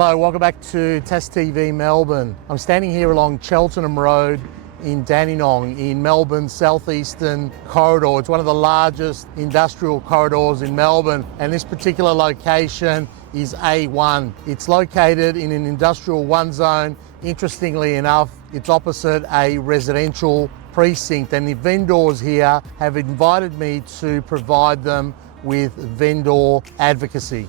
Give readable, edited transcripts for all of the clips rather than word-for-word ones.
Hello, welcome back to TASS TV Melbourne. I'm standing here along Cheltenham Road in Dandenong in Melbourne's southeastern corridor. It's one of the largest industrial corridors in Melbourne, and this particular location is A1. It's located in an industrial one zone. Interestingly enough, it's opposite a residential precinct, and the vendors here have invited me to provide them with vendor advocacy.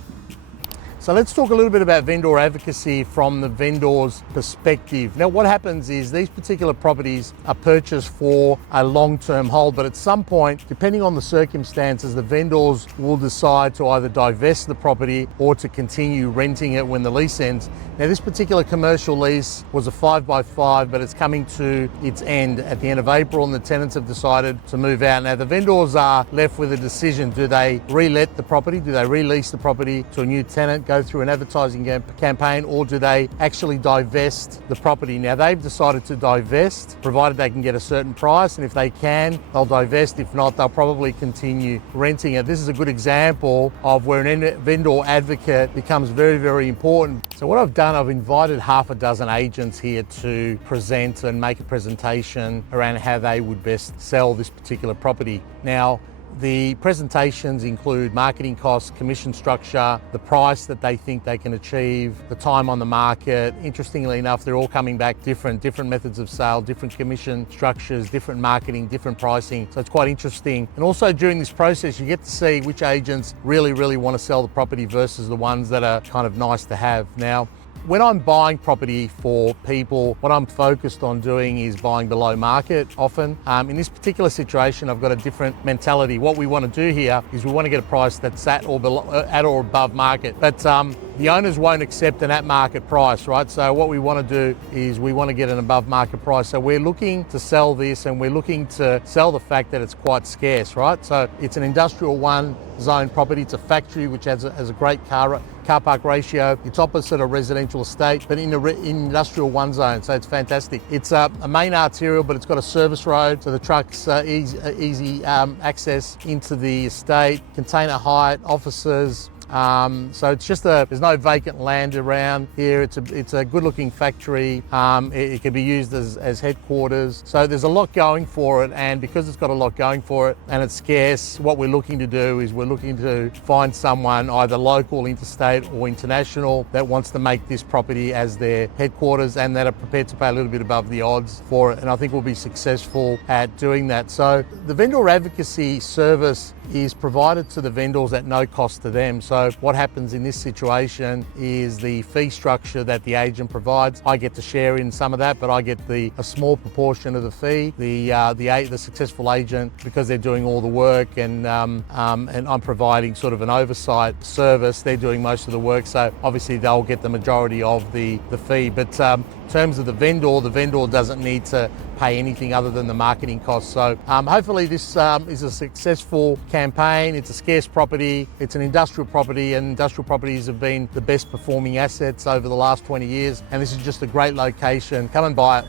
So let's talk a little bit about vendor advocacy from the vendor's perspective. Now, what happens is these particular properties are purchased for a long-term hold, but at some point, depending on the circumstances, the vendors will decide to either divest the property or to continue renting it when the lease ends. Now, this particular commercial lease was a 5x5, but it's coming to its end at the end of April, and the tenants have decided to move out. Now, the vendors are left with a decision. Do they re-let the property? Do they release the property to a new tenant, go through an advertising campaign, or do they actually divest the property? Now, they've decided to divest, provided they can get a certain price, and if they can, they'll divest. If not, they'll probably continue renting it. This is a good example of where an vendor advocate becomes very, very important. So what I've done, I've invited half a dozen agents here to present and make a presentation around how they would best sell this particular property. Now, the presentations include marketing costs, commission structure, the price that they think they can achieve, the time on the market. Interestingly enough, they're all coming back different methods of sale, different commission structures, different marketing, different pricing. So it's quite interesting. And also during this process, you get to see which agents really want to sell the property versus the ones that are kind of nice to have. Now, when I'm buying property for people, what I'm focused on doing is buying below market often. In this particular situation, I've got a different mentality. What we want to do here is we want to get a price that's at or above market. But the owners won't accept an at market price, right? So what we want to do is we want to get an above market price. So we're looking to sell this, and we're looking to sell the fact that it's quite scarce, right? So it's an industrial one zone property. It's a factory which has a great car park ratio. It's opposite a residential estate, but in industrial one zone, so it's fantastic. It's a main arterial, but it's got a service road, so the trucks easy access into the estate, container height, offices. So it's just there's no vacant land around here. It's a good looking factory. It can be used as headquarters. So there's a lot going for it, and because it's got a lot going for it and it's scarce, what we're looking to do is we're looking to find someone either local, interstate or international that wants to make this property as their headquarters and that are prepared to pay a little bit above the odds for it. And I think we'll be successful at doing that. So the vendor advocacy service is provided to the vendors at no cost to them. So what happens in this situation is the fee structure that the agent provides, I get to share in some of that, but I get a small proportion of the fee. The successful agent, because they're doing all the work and I'm providing sort of an oversight service, they're doing most of the work, so obviously they'll get the majority of the fee. But in terms of the vendor doesn't need to pay anything other than the marketing costs. So hopefully this is a successful campaign. It's a scarce property. It's an industrial property, and industrial properties have been the best performing assets over the last 20 years. And this is just a great location. Come and buy it.